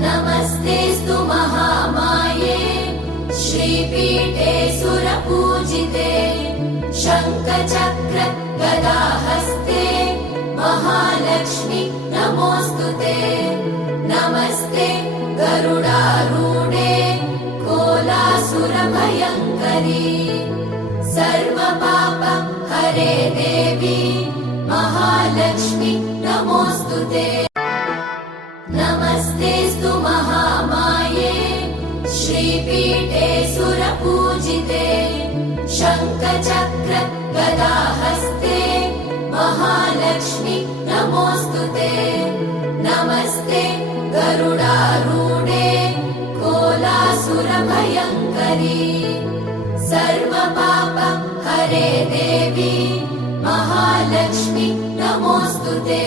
नमस्तेऽस्तु महामाये श्रीपीठे सुरपूजिते शङ्खचक्र गदाहस्ते महालक्ष्मी नमोऽस्तुते। नमस्ते गरुडारूढे कोलासुरभयङ्करी सर्वपाप हरे देवी महालक्ष्मी नमोऽस्तुते। नमस्तेऽस्तु महामाये श्रीपीठे सुरपूजिते शङ्खचक्र गदाहस्ते महालक्ष्मी नमोऽस्तुते। नमस्ते गरुडारूढे कोलासुरभयङ्करी सर्वपाप हरे देवी महालक्ष्मी नमोऽस्तुते।